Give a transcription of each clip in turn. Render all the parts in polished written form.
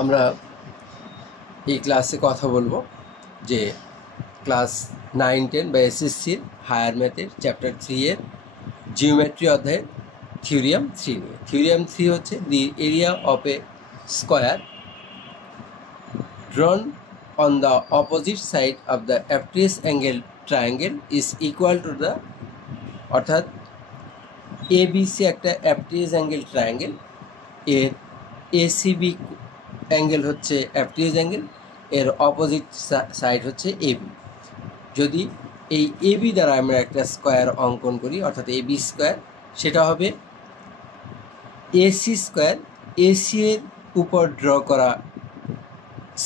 আমরা এই ক্লাসে কথা বলবো যে ক্লাস 9-10 বা এসএসসির হায়ার ম্যাথের চ্যাপ্টার 3 এর জিওমেট্রি অধ্যায়ের থিওরিয়াম 3 নিয়ে। থিওরিয়াম 3 হচ্ছে দি area of A square drawn on the opposite side of the obtuse angle triangle is equal to the অর্থাৎ ABC একটা obtuse angle triangle এর ACB অ্যাঙ্গেল হচ্ছে obtuse অ্যাঙ্গেল এর অপোজিট সাইড হচ্ছে AB। যদি এই AB দ্বারা আমরা একটা স্কোয়ার অঙ্কন করি অর্থাৎ AB স্কোয়ার, সেটা হবে AC স্কোয়ার AC এর উপর ড্র করা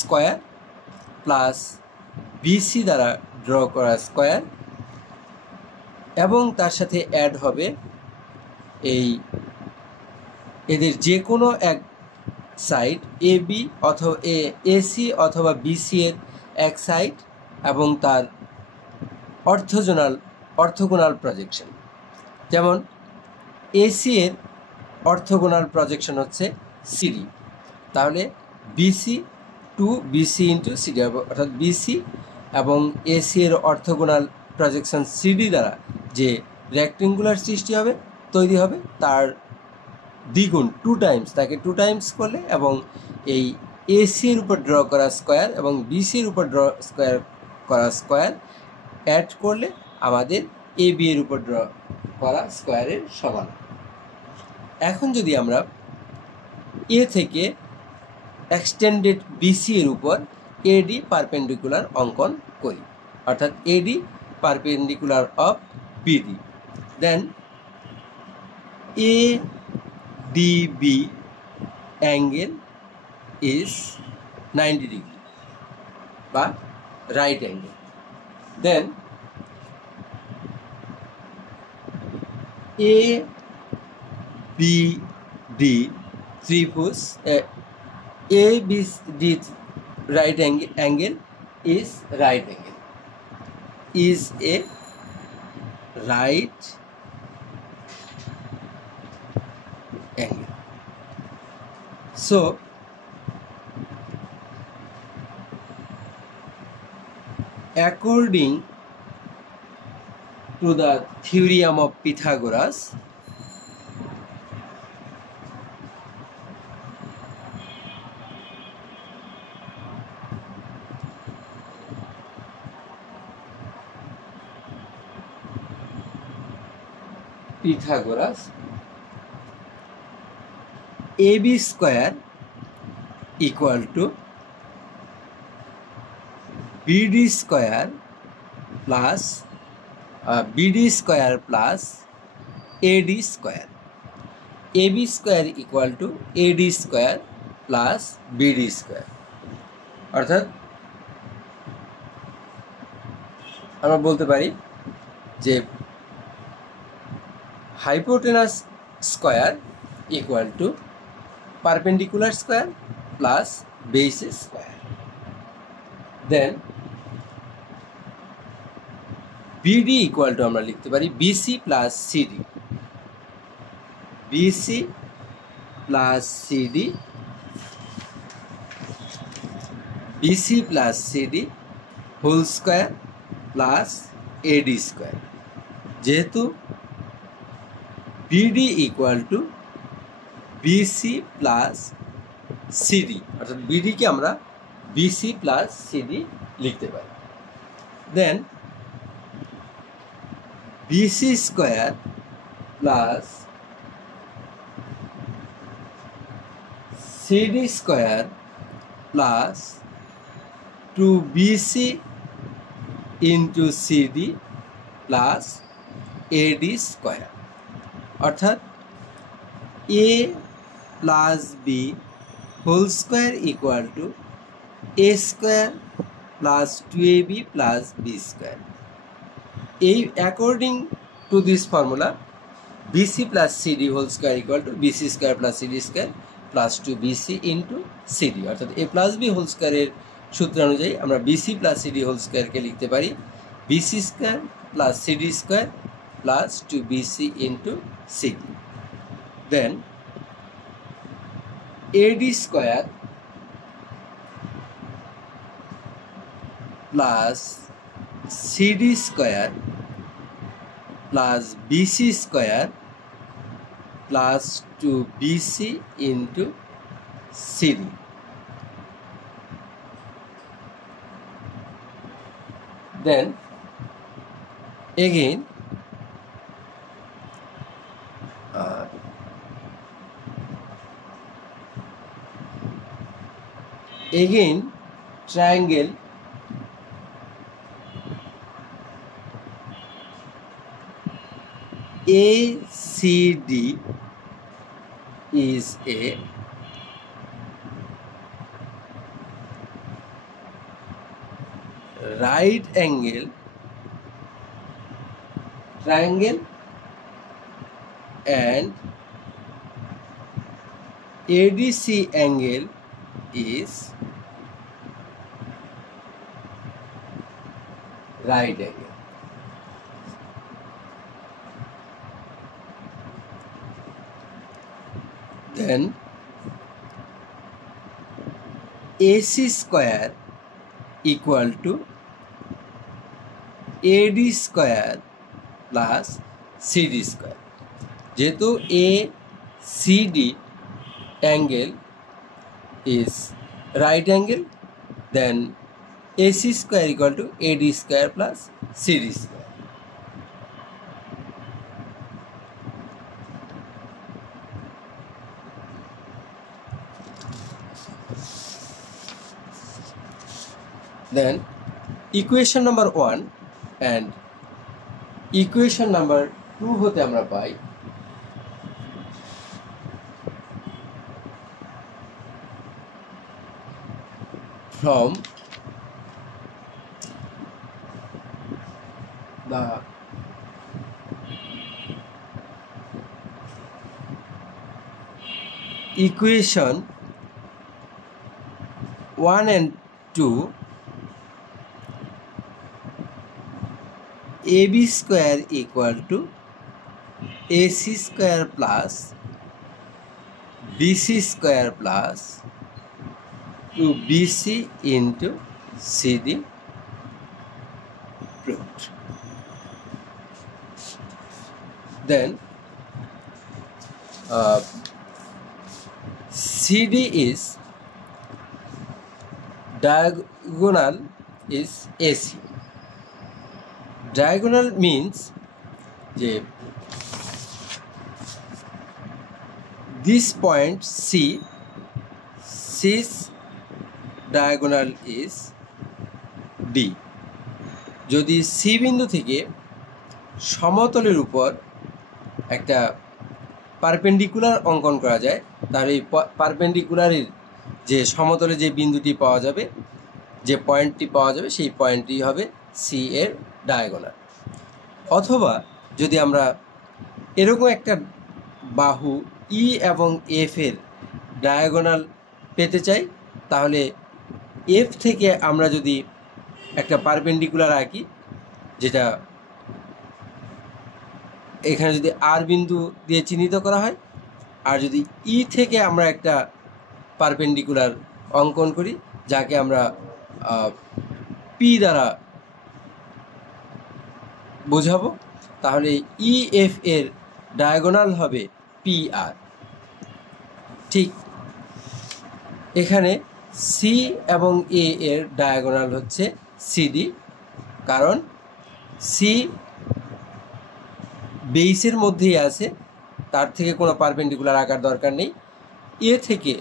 স্কোয়ার প্লাস BC দ্বারা ড্র করা স্কোয়ার এবং তার সাথে অ্যাড হবে এই এদের যে কোনো এক সাইড AB অথবা AC অথবা BC এর এক সাইড এবং তার অর্থোগোনাল প্রজেকশন। যেমন AC এর অর্থোগোনাল প্রজেকশন হচ্ছে CD, তাহলে BC to BC into CD অর্থাৎ BC এবং AC এর অর্থোগোনাল প্রজেকশন CD দ্বারা যে রেক্টেঙ্গুলার সৃষ্টি হবে তৈরি হবে তার দ্বিগুণ 2 টাইমস, তাকে 2 টাইমস করলে এবং এই AC এর উপর ড্র করা স্কোয়ার এবং BC এর উপর করা স্কোয়ার অ্যাড করলে আমাদের AB এর উপর ড্র করা স্কোয়ারের সমান। এখন যদি আমরা A থেকে এক্সটেন্ডেড BC এর উপর AD পারপেন্ডিকুলার অঙ্কন করি অর্থাৎ AD perpendicular of BD, then ADB angle is 90 degree বা right angle. Then ABD ত্রিভুজ ABD right angle is right angle is a right angle. So according to the theorem of Pythagoras, AB square equal to BD square plus BD square plus AD square. AB square equal to AD square plus BD square. অর্থাৎ আমরা বলতে পারি যে hypotenuse square equal to perpendicular square plus base square. Then BD equal to আমরা লিখতে পারি BC plus CD, BC plus CD, BC plus CD whole square plus AD square। যেহেতু BD equal to BC plus CD অর্থাৎ BD কে আমরা BC plus CD লিখতে পারি। দেন BC square plus CD square plus 2BC into CD plus AD square অর্থাৎ A plus B whole square equal to A square plus 2AB plus B square. According to this formula, BC plus CD whole square equal to BC square plus CD square plus 2BC into CD অর্থাৎ A plus B whole square এর সূত্র অনুযায়ী আমরা BC plus CD whole square কে লিখতে পারি BC square plus CD square plus 2BC into CD. Then AD square plus CD square plus BC square plus 2bc into CD. Then again triangle ACD is a right angle triangle and ADC angle is right angle. Then AC square equal to AD square plus CD square. যেহেতু ACD angle is right angle, then AC square equal to AD square plus CD square. Then equation number 1 and equation number 2 হতে আমরা পাই from the equation 1 and 2, AB square equal to AC square plus BC square plus 2BC into CD proved. Then CD is diagonal is AC. Diagonal means this point C's diagonal is D. যদি C বিন্দু থেকে সমতলের উপর একটা perpendicular অঙ্কন করা যায়, তাহলে এই পারপেন্ডিকুলারের যে সমতলে যে বিন্দুটি পাওয়া যাবে, যে পয়েন্টটি পাওয়া যাবে, সেই পয়েন্টটি হবে সি এর ডায়াগোনাল। অথবা যদি আমরা এরকম একটা বাহু ই এবং এফ এর ডায়াগোনাল পেতে চাই, তাহলে এফ থেকে আমরা যদি একটা পারপেন্ডিকুলার আঁকি, যেটা এখানে যদি আর বিন্দু দিয়ে চিহ্নিত করা হয়, আর যদি ই থেকে আমরা একটা পারপেন্ডিকুলার অঙ্কন করি, যাকে আমরা পি দ্বারা বোঝাবো, তাহলে ই এফ এর ডায়াগোনাল হবে পি আর। ঠিক এখানে সি এবং এ এর ডায়াগোনাল হচ্ছে সিডি, কারণ সি বেইসের মধ্যেই আছে, তার থেকে কোনো পারপেন্ডিকুলার আঁকার দরকার নেই। এ থেকে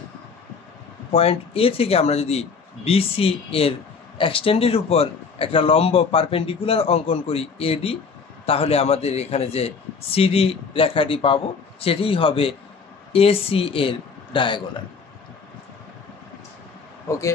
পয়েন্ট এ থেকে আমরা যদি বিসি এর এক্সটেন্ডের উপর একটা লম্ব পারপেন্ডিকুলার অঙ্কন করি এডি, তাহলে আমাদের এখানে যে সিডি রেখাটি পাবো সেটিই হবে এসি এর ডায়াগোনাল। ওকে।